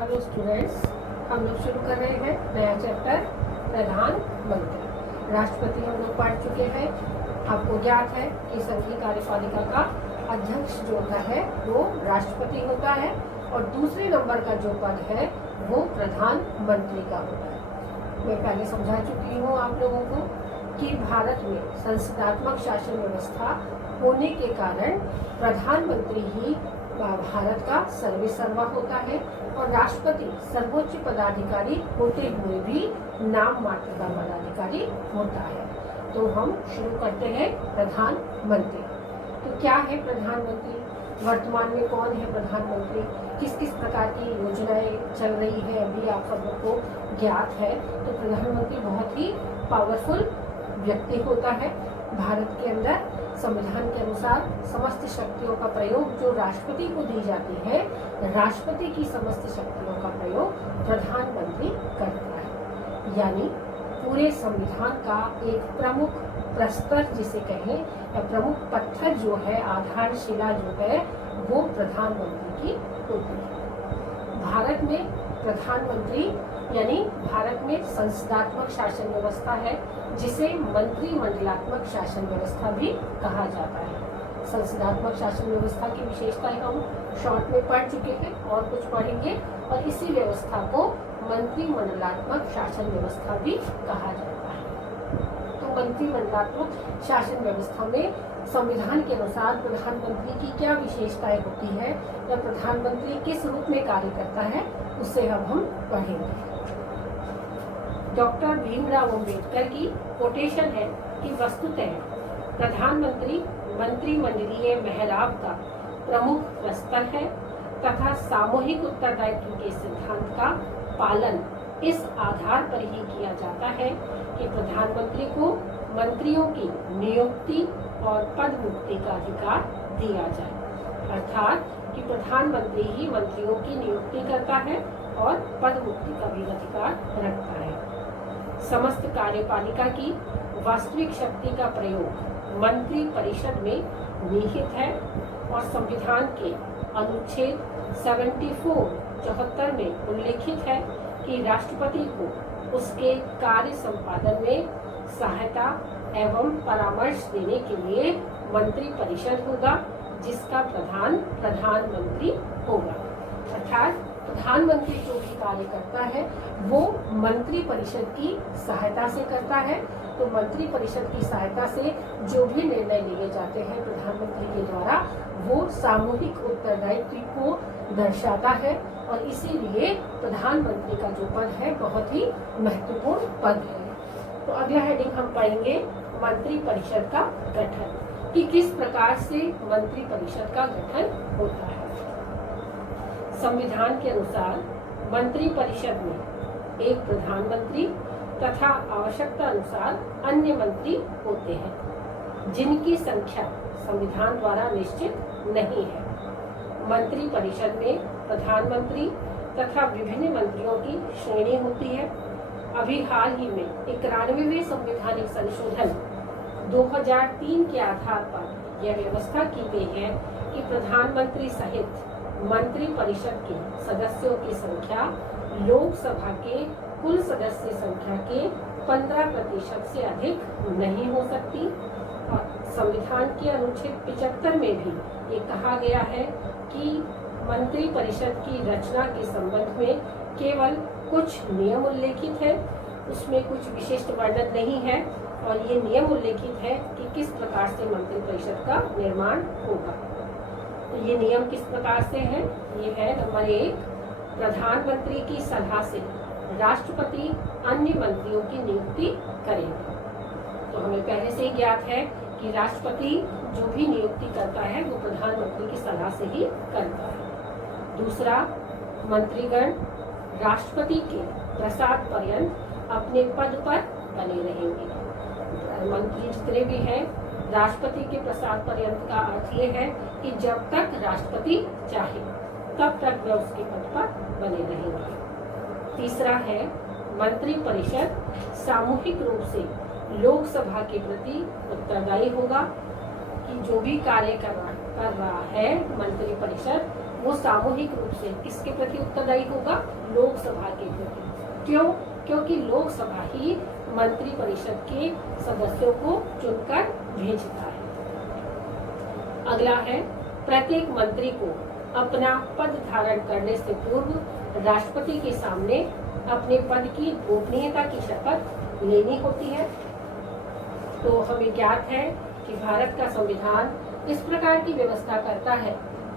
Hello students, हम लोग शुरू कर रहे हैं नया चैप्टर प्रधानमंत्री। राष्ट्रपति हम लोग पढ़ चुके हैं। आपको ज्ञात है कि संघीय कार्यपालिका का अध्यक्ष जो होता है वो राष्ट्रपति होता है और दूसरे नंबर का जो पद है वो प्रधानमंत्री का होता है। मैं पहले समझा चुकी हूँ आप लोगों को कि भारत में संसदात्मक शासन व्यवस्था होने के कारण प्रधानमंत्री ही भारत का सर्वेसर्वा होता है और राष्ट्रपति सर्वोच्च पदाधिकारी होते हुए भी नाम मात्र का पदाधिकारी होता है। तो हम शुरू करते हैं प्रधानमंत्री। तो क्या है प्रधानमंत्री? वर्तमान में कौन है प्रधानमंत्री? किस किस प्रकार की योजनाएं चल रही है अभी आप सब लोग को ज्ञात है। तो प्रधानमंत्री बहुत ही पावरफुल व्यक्ति होता है। भारत के अंदर संविधान के अनुसार समस्त शक्तियों का प्रयोग जो राष्ट्रपति को दी जाती है, राष्ट्रपति की समस्त शक्तियों का प्रयोग प्रधानमंत्री करता है। यानी पूरे संविधान का एक प्रमुख प्रस्तर जिसे कहें या प्रमुख पत्थर जो है, आधारशिला जो है, वो प्रधानमंत्री की होती है। भारत में प्रधानमंत्री यानी भारत में संसदात्मक शासन व्यवस्था है जिसे मंत्रिमंडलात्मक शासन व्यवस्था भी कहा जाता है। संसदात्मक शासन व्यवस्था की विशेषताएं हम शॉर्ट में पढ़ चुके हैं और कुछ पढ़ेंगे और इसी व्यवस्था को मंत्रिमंडलात्मक शासन व्यवस्था भी कहा जाता है। तो मंत्रिमंडलात्मक शासन व्यवस्था में संविधान के अनुसार प्रधानमंत्री की क्या विशेषताएं होती है या प्रधानमंत्री किस रूप में कार्य करता है उससे अब हम पढ़ेंगे। डॉक्टर भीमराव अंबेडकर की कोटेशन है कि वस्तुतः प्रधानमंत्री मंत्रिमंडलीय महराब का प्रमुख प्रस्तर है तथा सामूहिक उत्तरदायित्व के सिद्धांत का पालन इस आधार पर ही किया जाता है कि प्रधानमंत्री को मंत्रियों की नियुक्ति और पद मुक्ति का अधिकार दिया जाए। अर्थात कि प्रधानमंत्री ही मंत्रियों की नियुक्ति करता है और पद मुक्ति का भी अधिकार रखता है। समस्त कार्यपालिका की वास्तविक शक्ति का प्रयोग मंत्री परिषद में निहित है और संविधान के अनुच्छेद 74 में उल्लेखित है कि राष्ट्रपति को उसके कार्य संपादन में सहायता एवं परामर्श देने के लिए मंत्री परिषद होगा जिसका प्रधान प्रधानमंत्री होगा। अर्थात प्रधानमंत्री जो भी कार्य करता है वो मंत्री परिषद की सहायता से करता है। तो मंत्री परिषद की सहायता से जो भी निर्णय लिए जाते हैं प्रधानमंत्री के द्वारा वो सामूहिक उत्तरदायित्व को दर्शाता है और इसीलिए प्रधानमंत्री का जो पद है बहुत ही महत्वपूर्ण पद है। तो अगला हेडिंग हम पढ़ेंगे मंत्री परिषद का गठन कि किस प्रकार से मंत्री परिषद का गठन होता है। संविधान के अनुसार मंत्री परिषद में एक प्रधानमंत्री तथा आवश्यकता अनुसार अन्य मंत्री होते हैं जिनकी संख्या संविधान द्वारा निश्चित नहीं है। मंत्री परिषद में प्रधानमंत्री तथा विभिन्न मंत्रियों की श्रेणी होती है। अभी हाल ही में 91वें संवैधानिक संशोधन 2003 के आधार पर यह व्यवस्था की गई है कि प्रधानमंत्री सहित मंत्री परिषद के सदस्यों की संख्या लोकसभा के कुल सदस्य संख्या के 15% से अधिक नहीं हो सकती। और संविधान के अनुच्छेद 75 में भी ये कहा गया है कि मंत्री परिषद की रचना के संबंध में केवल कुछ नियम उल्लेखित है, उसमें कुछ विशिष्ट वर्णन नहीं है और ये नियम उल्लेखित है कि किस प्रकार से मंत्री परिषद का निर्माण होगा। तो ये नियम किस प्रकार से है? ये है नंबर 1, प्रधानमंत्री की सलाह से राष्ट्रपति अन्य मंत्रियों की नियुक्ति करेंगे। तो हमें पहले से ही ज्ञात है कि राष्ट्रपति जो भी नियुक्ति करता है वो प्रधानमंत्री की सलाह से ही करता है। दूसरा, मंत्रीगण राष्ट्रपति के प्रसाद पर्यंत अपने पद पर बने रहेंगे। मंत्री जितने भी हैं राष्ट्रपति के प्रसाद पर्यंत का अर्थ ये है कि जब तक राष्ट्रपति चाहे तब तक वह उसके पद पर बने रहेंगे। तीसरा है, मंत्री परिषद सामूहिक रूप से लोकसभा के प्रति उत्तरदायी होगा कि जो भी कार्य कर रहा है मंत्री परिषद वो सामूहिक रूप से किसके प्रति उत्तरदायी होगा? लोकसभा के प्रति। क्यों? क्योंकि लोकसभा ही मंत्री परिषद के सदस्यों को चुनकर भेजता है। अगला है, प्रत्येक मंत्री को अपना पद धारण करने से पूर्व राष्ट्रपति के सामने अपने पद की गोपनीयता की शपथ लेनी होती है। तो हमें ज्ञात है कि भारत का संविधान इस प्रकार की व्यवस्था करता है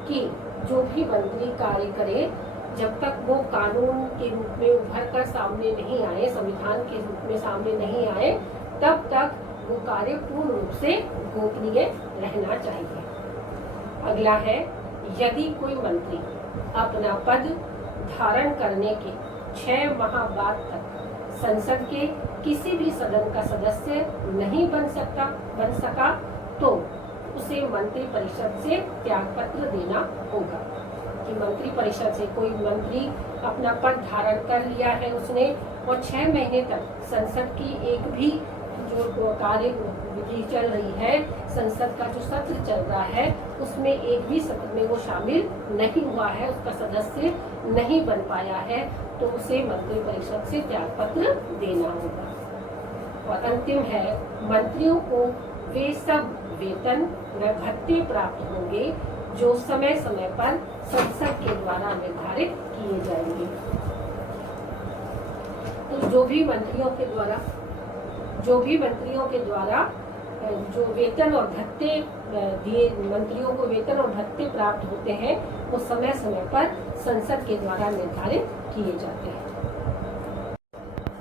कि जो भी मंत्री कार्य करे, जब तक वो कानून के रूप में उभर कर सामने नहीं आए, संविधान के रूप में सामने नहीं आए, तब तक वो कार्य पूर्ण रूप से गोपनीय रहना चाहिए। अगला है, यदि कोई मंत्री अपना पद धारण करने के 6 माह बाद तक संसद के किसी भी सदन का सदस्य नहीं बन सका तो उसे मंत्री परिषद से त्यागपत्र देना होगा। कि मंत्री परिषद से कोई मंत्री अपना पद धारण कर लिया है उसने, और 6 महीने तक संसद की एक भी जो कार्य विधि चल रही है, संसद का जो सत्र चल रहा है, उसमें एक भी सत्र में वो शामिल नहीं हुआ है, उसका सदस्य नहीं बन पाया है, तो उसे मंत्री परिषद से त्यागपत्र देना होगा। और अंतिम है, मंत्रियों को वे सब वेतन व भत्ते प्राप्त होंगे जो समय समय पर संसद के द्वारा निर्धारित किए जाएंगे। तो जो भी मंत्रियों के द्वारा जो वेतन और भत्ते दिए, मंत्रियों को वेतन और भत्ते प्राप्त होते हैं, वो समय समय पर संसद के द्वारा निर्धारित किए जाते हैं।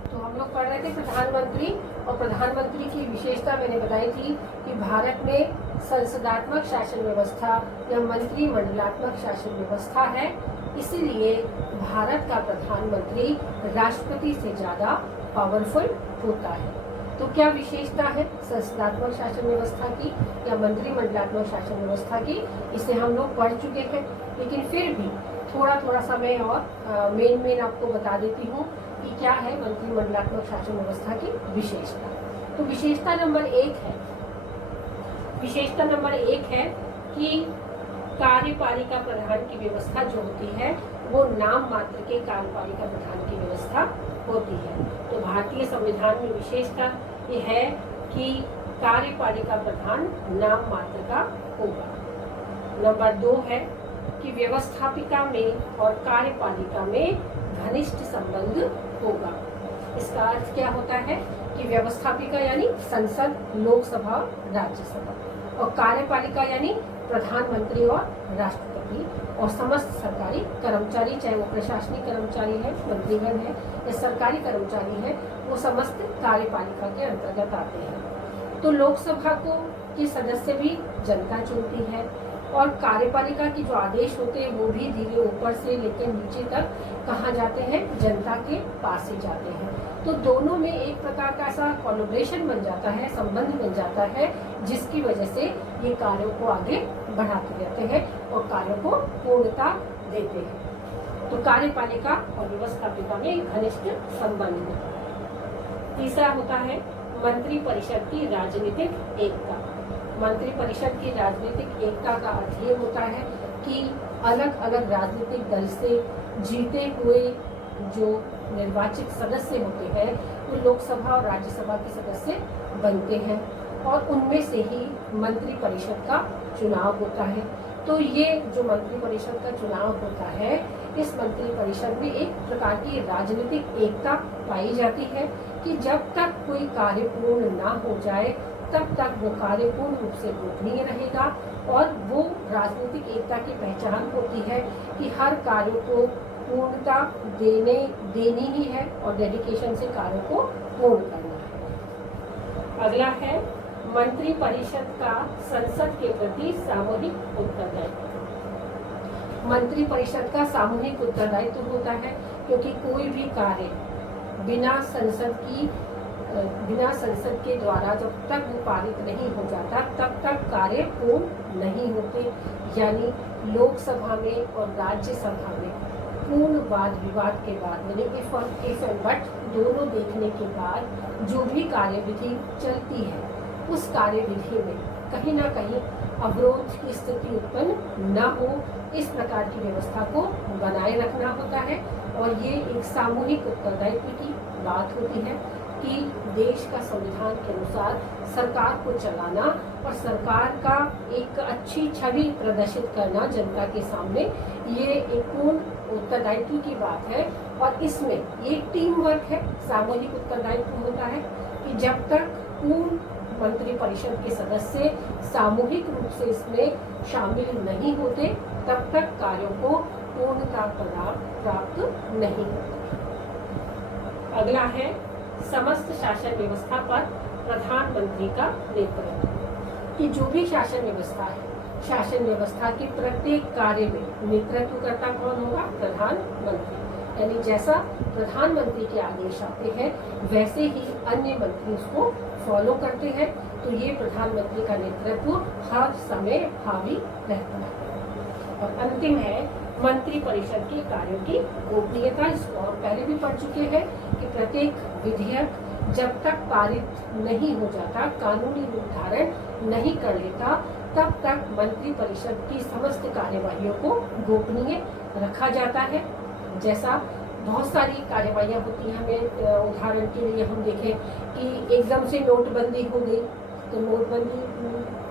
तो हम लोग पढ़ रहे थे प्रधानमंत्री, और प्रधानमंत्री की विशेषता मैंने बताई थी कि भारत में संसदात्मक शासन व्यवस्था या मंत्रिमंडलात्मक शासन व्यवस्था है, इसीलिए भारत का प्रधानमंत्री राष्ट्रपति से ज्यादा पावरफुल होता है। तो क्या विशेषता है संसदात्मक शासन व्यवस्था की या मंत्रिमंडलात्मक शासन व्यवस्था की, इसे हम लोग पढ़ चुके हैं, लेकिन फिर भी थोड़ा सा मैं और मेन आपको बता देती हूँ कि क्या है मंत्रिमंडलात्मक शासन व्यवस्था की विशेषता। तो विशेषता नंबर 1 है कि कार्यपालिका प्रधान की व्यवस्था जो होती है वो नाम मात्र के कार्यपालिका प्रधान की व्यवस्था होती है। तो भारतीय संविधान में विशेषता ये है कि कार्यपालिका प्रधान नाम मात्र का होगा। नंबर 2 है कि व्यवस्थापिका में और कार्यपालिका में घनिष्ठ संबंध होगा। इसका अर्थ क्या होता है कि व्यवस्थापिका यानी संसद, लोकसभा, राज्यसभा, और कार्यपालिका यानी प्रधानमंत्री और राष्ट्रपति, और समस्त सरकारी कर्मचारी, चाहे वो प्रशासनिक कर्मचारी है, मंत्रीगण है, या सरकारी कर्मचारी है, वो समस्त कार्यपालिका के अंतर्गत आते हैं। तो लोकसभा के सदस्य भी जनता चुनती है, और कार्यपालिका की जो आदेश होते हैं वो भी धीरे ऊपर से लेकर नीचे तक कहाँ जाते हैं? जनता के पास ही जाते हैं। तो दोनों में एक प्रकार का ऐसा कोलैबोरेशन बन जाता है, संबंध बन जाता है, जिसकी वजह से ये कार्यों को आगे बढ़ाते रहते हैं और कार्यों को पूर्णता देते हैं। तो कार्यपालिका और व्यवस्थापिका में घनिष्ठ संबंध होता है। तीसरा होता है मंत्री परिषद की राजनीतिक एकता। मंत्री परिषद की राजनीतिक एकता का अर्थ ये होता है कि अलग अलग राजनीतिक दल से जीते हुए जो निर्वाचित सदस्य होते हैं वो लोकसभा और राज्यसभा के सदस्य बनते हैं, और उनमें से ही मंत्री परिषद का चुनाव होता है। तो ये जो मंत्री परिषद का चुनाव होता है, इस मंत्री परिषद में एक प्रकार की राजनीतिक एकता पाई जाती है कि जब तक कोई कार्य पूर्ण ना हो जाए तब तक वो कार्य पूर्ण रूप से गोपनीय रहेगा, और वो राजनीतिक एकता की पहचान होती है कि हर कार्य को पूर्णता देनी ही है और डेडिकेशन से कार्य को पूर्ण करना है। अगला है मंत्री परिषद का संसद के प्रति सामूहिक उत्तरदायित्व। मंत्री परिषद का सामूहिक उत्तरदायित्व होता है क्योंकि कोई भी कार्य बिना संसद के द्वारा जब तक वो पारित नहीं हो जाता तब तक कार्य पूर्ण नहीं होते। यानी लोकसभा में और राज्यसभा में पूर्ण वाद विवाद के बाद, यानी इफ एंड बट दोनों देखने के बाद जो भी कार्यविधि चलती है, उस कार्यविधि में कहीं ना कहीं अवरोध की स्थिति उत्पन्न न हो, इस प्रकार की व्यवस्था को बनाए रखना होता है। और ये एक सामूहिक उत्तरदायित्व की बात होती है कि देश का संविधान के अनुसार सरकार को चलाना और सरकार का एक अच्छी छवि प्रदर्शित करना जनता के सामने, ये एक पूर्ण उत्तरदायित्व की बात है। और इसमें ये टीम वर्क है, सामूहिक उत्तरदायित्व होता है कि जब तक पूर्ण मंत्री परिषद के सदस्य सामूहिक रूप से इसमें शामिल नहीं होते, तब तक कार्यों को पूर्णता प्राप्त नहीं होता। अगला है समस्त शासन व्यवस्था पर प्रधानमंत्री का नेतृत्व। कि जो भी शासन व्यवस्था है, शासन व्यवस्था के प्रत्येक कार्य में नेतृत्व करता कौन होगा? प्रधानमंत्री। यानी जैसा प्रधानमंत्री के आदेश आते हैं वैसे ही अन्य मंत्री उसको फॉलो करते हैं। तो ये प्रधानमंत्री का नेतृत्व हर समय हावी रहता है। और अंतिम है मंत्री परिषद के कार्यों की गोपनीयता। इसको और पहले भी पढ़ चुके हैं कि प्रत्येक विधेयक जब तक पारित नहीं हो जाता, कानूनी रूप धारण नहीं कर लेता, तब तक मंत्री परिषद की समस्त कार्यवाहियों को गोपनीय रखा जाता है। जैसा बहुत सारी कार्यवाहियां होती हैं, हमें उदाहरण के लिए हम देखें कि एकदम से नोटबंदी हो गई, तो नोटबंदी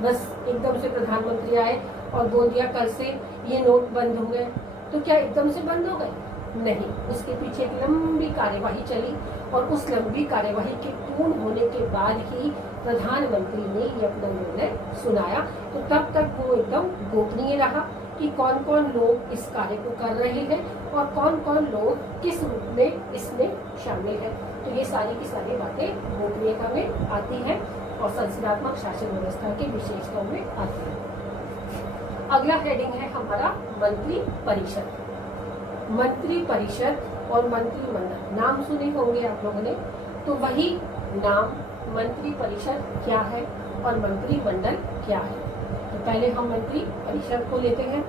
बस एकदम से प्रधानमंत्री आए और बोल दिया कल से ये नोट बंद हो गए, तो क्या एकदम से बंद हो गए? नहीं, उसके पीछे एक लंबी कार्यवाही चली और उस लंबी कार्यवाही के पूर्ण होने के बाद ही प्रधानमंत्री ने ये अपना निर्णय सुनाया। तो तब तक वो एकदम गोपनीय रहा कि कौन कौन लोग इस कार्य को कर रहे हैं और कौन कौन लोग किस रूप में इसमें शामिल है। तो ये सारी की सारी बातें गोपनीयता में आती हैं और संसदीय शासन व्यवस्था की विशेषताओं में आती है। अगला हेडिंग है हमारा मंत्री परिषद। मंत्री परिषद और मंत्रिमंडल नाम सुने होंगे आप लोगों ने, तो वही नाम मंत्री परिषद क्या है और मंत्रिमंडल क्या है। तो पहले हम मंत्री परिषद को लेते हैं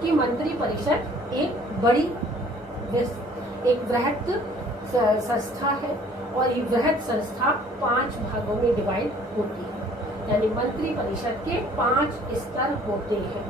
कि मंत्री परिषद एक बड़ी एक वृहत संस्था है और ये वृहत संस्था 5 भागों में डिवाइड होती है। यानी मंत्री परिषद के 5 स्तर होते हैं।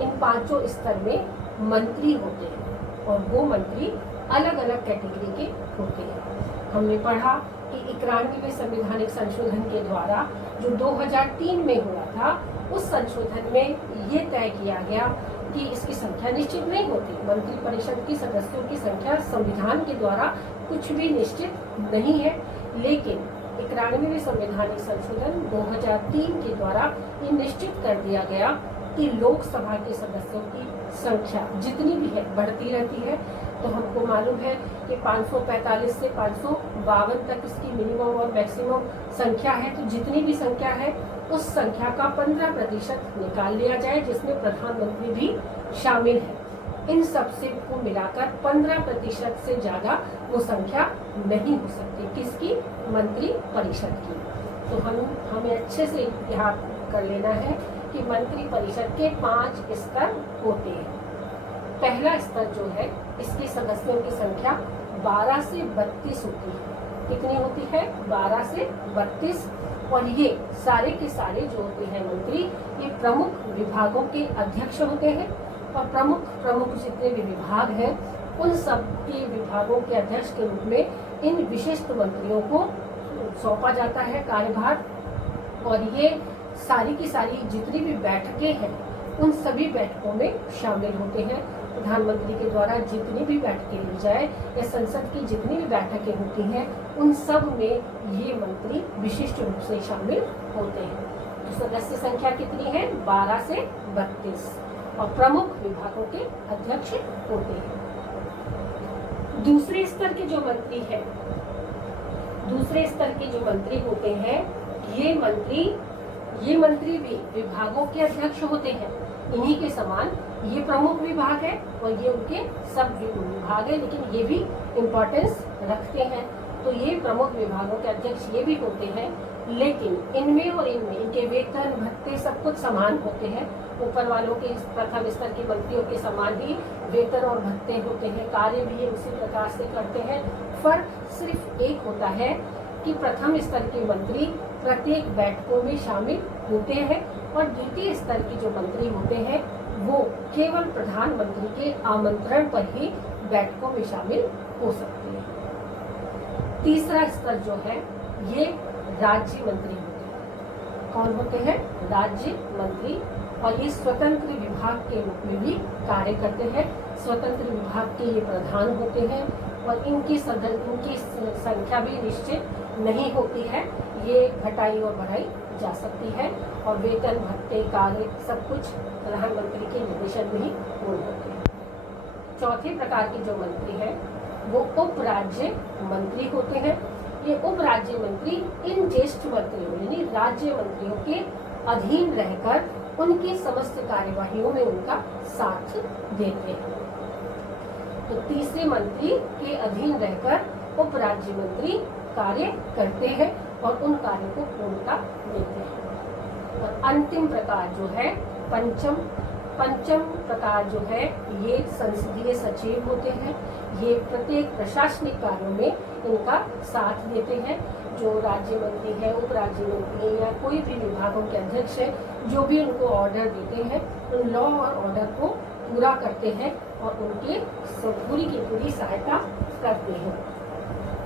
इन 5 स्तर में मंत्री होते हैं और वो मंत्री अलग अलग कैटेगरी के होते हैं। हमने पढ़ा कि 91वें संवैधानिक संशोधन के द्वारा जो 2003 में हुआ था, उस संशोधन में ये तय किया गया कि इसकी संख्या निश्चित नहीं होती। मंत्री परिषद की सदस्यों की संख्या संविधान के द्वारा कुछ भी निश्चित नहीं है, लेकिन 91वें संवैधानिक संशोधन 2003 के द्वारा ये निश्चित कर दिया गया कि लोकसभा के सदस्यों की संख्या जितनी भी है बढ़ती रहती है। तो हमको मालूम है कि 545 से 552 तक इसकी मिनिमम और मैक्सिमम संख्या है। तो जितनी भी संख्या है उस संख्या का 15% निकाल लिया जाए, जिसमें प्रधानमंत्री भी शामिल है। इन सबसे को मिलाकर 15% से ज्यादा वो संख्या नहीं हो सकती किसकी? मंत्री परिषद की। तो हमें अच्छे से याद कर लेना है कि मंत्री परिषद के 5 स्तर होते हैं। पहला स्तर जो है, इसके सदस्यों की संख्या 12 से 32 होती है। कितनी होती है? 12 से 32। और ये सारे के सारे जो होते हैं मंत्री, ये प्रमुख विभागों के अध्यक्ष होते हैं और प्रमुख जितने भी विभाग हैं उन सब के विभागों के अध्यक्ष के रूप में इन विशिष्ट मंत्रियों को सौंपा जाता है कार्यभार। और ये सारी की सारी जितनी भी बैठकें हैं उन सभी बैठकों में शामिल होते हैं। प्रधानमंत्री के द्वारा जितनी भी बैठकें ली जाए या संसद की जितनी भी बैठकें होती हैं उन सब में ये मंत्री विशिष्ट रूप से शामिल होते हैं। तो सदस्य संख्या कितनी है? 12 से 32 और प्रमुख विभागों के अध्यक्ष होते हैं। दूसरे स्तर के जो मंत्री है, दूसरे स्तर के जो मंत्री होते हैं, ये मंत्री भी विभागों के अध्यक्ष होते हैं। इन्हीं के समान ये प्रमुख विभाग है और ये उनके सब विभाग है, लेकिन ये भी इम्पोर्टेंस रखते हैं। तो ये प्रमुख विभागों के अध्यक्ष ये भी होते हैं, लेकिन इनमें और इनमें इनके वेतन भत्ते सब कुछ समान होते हैं। ऊपर वालों के प्रथम स्तर के मंत्रियों के समान ही वेतन और भत्ते होते हैं, कार्य भी ये उसी प्रकार से करते हैं। फर्क सिर्फ एक होता है कि प्रथम स्तर के मंत्री प्रत्येक बैठकों में शामिल होते हैं और द्वितीय स्तर के जो मंत्री होते हैं वो केवल प्रधानमंत्री के आमंत्रण पर ही बैठकों में शामिल हो सकते हैं। तीसरा स्तर जो है ये राज्य मंत्री होते हैं। कौन होते हैं? राज्य मंत्री। और ये स्वतंत्र विभाग के रूप में भी कार्य करते हैं। स्वतंत्र विभाग के ये प्रधान होते हैं और इनकी संख्या भी निश्चित नहीं होती है, ये घटाई और बढ़ाई जा सकती है और वेतन भत्ते कार्य सब कुछ प्रधानमंत्री के निर्देशन में ही पूर्ण होते हैं। चौथे प्रकार के जो मंत्री हैं वो उप राज्य मंत्री होते हैं। ये उप राज्य मंत्री इन ज्येष्ठ मंत्रियों यानी राज्य मंत्रियों के अधीन रहकर उनकी समस्त कार्यवाहियों में उनका साथ देते हैं। तो तीसरे मंत्री के अधीन रहकर उप राज्य मंत्री कार्य करते हैं और उन कार्यों को पूर्णता देते हैं। और अंतिम प्रकार जो है पंचम प्रकार जो है ये संसदीय सचिव होते हैं। ये प्रत्येक प्रशासनिक कार्यों में इनका साथ देते हैं। जो राज्य मंत्री है, उप राज्य मंत्री है या कोई भी विभागों के अध्यक्ष है, जो भी उनको ऑर्डर देते हैं उन लॉ और ऑर्डर को पूरा करते हैं और उनके पूरी की पूरी सहायता करते हैं।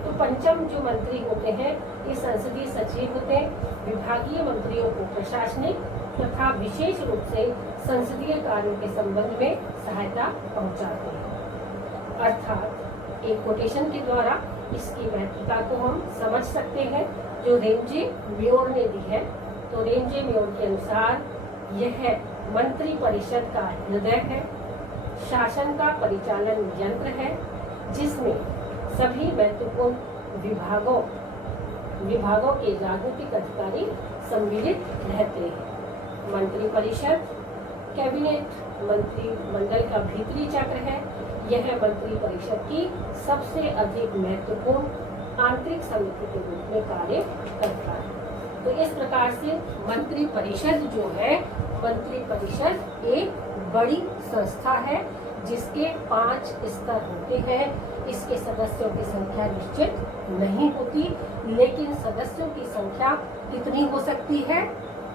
तो पंचम जो मंत्री होते हैं ये संसदीय सचिव होते हैं। विभागीय मंत्रियों को प्रशासनिक तथा विशेष रूप से संसदीय कार्यों के संबंध में सहायता पहुंचाते हैं। अर्थात एक कोटेशन के द्वारा इसकी महत्वता को हम समझ सकते हैं जो रेंजे मेयोर ने दी है। तो रेंजे मेयोर के अनुसार यह मंत्री परिषद का हृदय है, शासन का परिचालन यंत्र है जिसमें सभी महत्वपूर्ण विभागों के राजनीतिक अधिकारी सम्मिलित रहते हैं। मंत्री परिषद कैबिनेट मंत्रिमंडल का भीतरी चक्र है। यह मंत्री परिषद की सबसे अधिक महत्वपूर्ण आंतरिक समिति के रूप में कार्य करता है। तो इस प्रकार से मंत्री परिषद जो है, मंत्री परिषद एक बड़ी संस्था है जिसके 5 स्तर होते हैं। इसके सदस्यों की संख्या निश्चित नहीं होती, लेकिन सदस्यों की संख्या कितनी हो सकती है?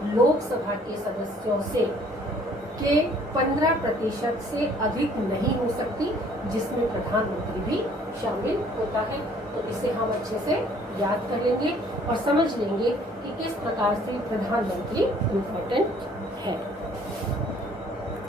लोकसभा के सदस्यों से के 15% से अधिक नहीं हो सकती, जिसमें प्रधानमंत्री भी शामिल होता है। तो इसे हम अच्छे से याद कर लेंगे और समझ लेंगे कि किस प्रकार से प्रधानमंत्री इम्पोर्टेंट है।